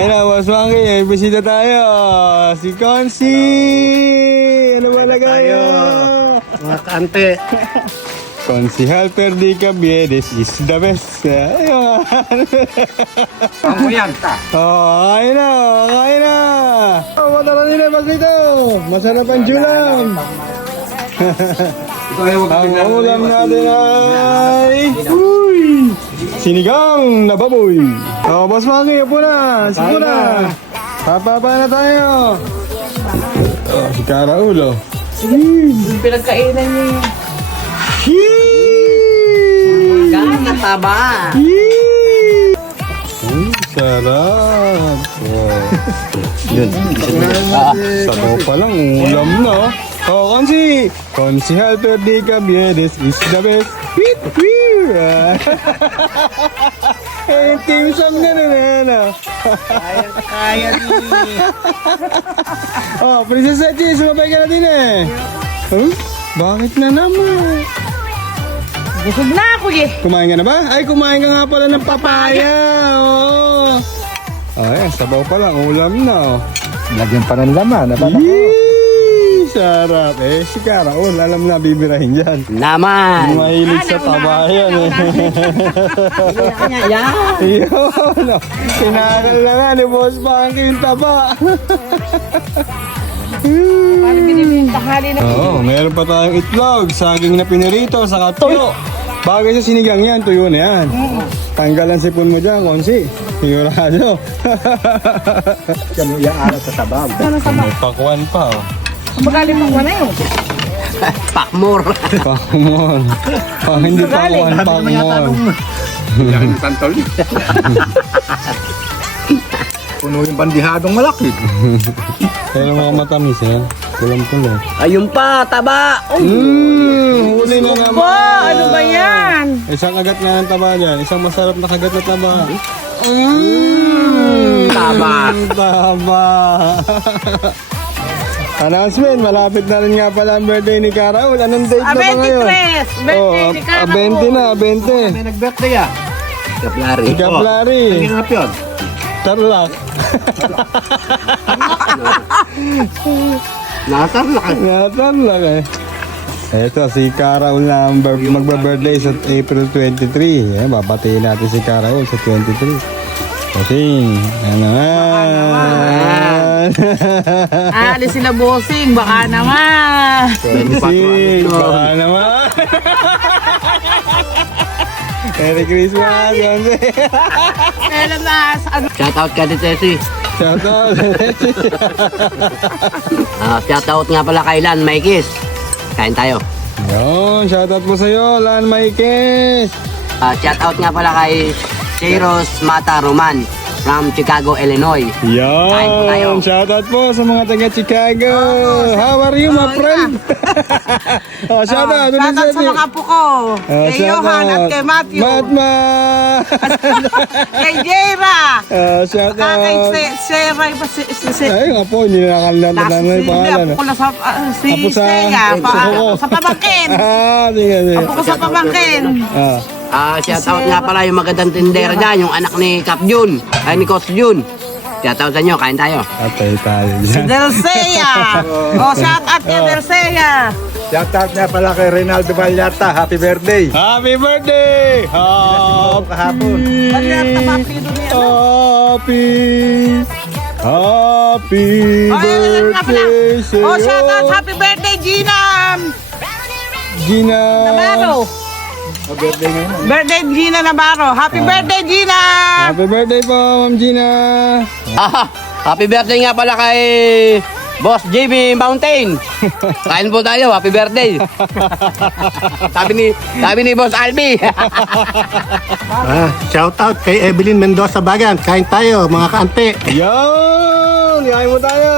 ayun na, Boss Monkey. May bisita tayo. Si Consi. Ano ba lagay? Mga kaante. Konsihal Perdica Biedes is the best. Ayun. Ang yan. Kain na, kain na. Matara nila, Paslito. Masarap ang julam. Ang ulam natin ay sinigang na baboy. Boss Monkey, upo na. Sipo na. Papapa na tayo. Si Karaulo. Pinagkainan niyo. Gana taba. Sarap. Yan. Sabaw pa lang, ulam na. Konsi. Konsihal Perdica Biedes is the best. Team song na rin, Kaya Princess Echi, sumabay ka na din Huh? Bakit na naman? Busog na ako eh. Kumain ka na ba? Ay, kumain ka nga pala ng papaya. Oo. Ay, sabaw pa lang. Ulam na. Lagyan pa ng laman. Yee! Sarap. Si Karaol, alam na bibirahin dyan. Naman. Mahilig sa tabayan Yan. Yun. Kinakal na nga ni Boss Monkey yung taba. Paano binili yung tahali na? Oo, meron pa tayong itlog, saging na pinirito, saka tuyo. Bagay sa sinigang yan, tuyo na yan. Tanggal ang sipon mo dyan, Konsi. Sigurado. Yan yung alat sa tabag. May pakwan pa, Magaling mong wala yun. Pakmor. Pakmon. Hindi pakwan, pakmon. Yan yung santol. Puno yung bandihadong malaki. Pero mga matamis yan. Kulang-kulang. Ayun pa, taba. Huli na naman. Ano ba yan? Isang kagat na ng taba dyan. Isang masarap na kagat na taba. Taba. Taba. Announcement, malapit na rin nga pala ang birthday ni Karaul. Anong date na ba ngayon? 23. Birthday ni Karaul. 20 na, 20. May nag-birthday Kaplari. Ikaplari. Ginap yun. Tarlac. Nasarlak. Tarlac Ito, si Karaul na magba-birthday sa April 23. Babatiin natin si Karaul sa 23. Bossing, ano naman? Alis sila bossing, baka naman. Bossing, baka naman. Merry Christmas, Jonse. Kailan na? Shoutout ka din, Ceci. Shoutout. Shoutout nga pala kay Lan Maykis. Kain tayo. Yun, shoutout po sa'yo, Lan Maykes. Shoutout nga pala kay Cheiros Mata Roman from Chicago, Illinois. Kain po tayo. Yan, shoutout po sa mga taga Chicago. How are you, my friend? Shoutout. Shoutout sa mga apo ko. Kay Johan at kay Matthew. Matma. Kay Jera. Shoutout. Kay Seray pa si Ay, nga po, hindi na nakalimutan na yung pangalan. Apo ko na si Apo sa- Seya. sa- Sa pamangkin. Sige, sige. Apo ko sa pamangkin. Shoutout nga pala yung magandang tindera dyan, yung anak ni Cap Jun, ay ni Coach Jun. Shoutout sa inyo, kain tayo. Atay tayo dyan. Delcea. Shout out kay Delcea. Shoutout nga pala kay Reynaldo Vallarta. Happy birthday. Happy birthday! Kahapon. Vallarta pa apelido niya. Happy birthday sa'yo. Shout out, happy birthday Gina Gina. Navarro. Birthday ngayon. Birthday Gina Navarro. Happy birthday Gina. Happy birthday po, Ma'am Gina. Happy birthday nga pala kay Boss JB Mountain. Kain po tayo, happy birthday. sabi ni Boss Albi. Shoutout kay Evelyn Mendoza Bagan. Kain tayo mga kaante. Yan! Kain mo tayo.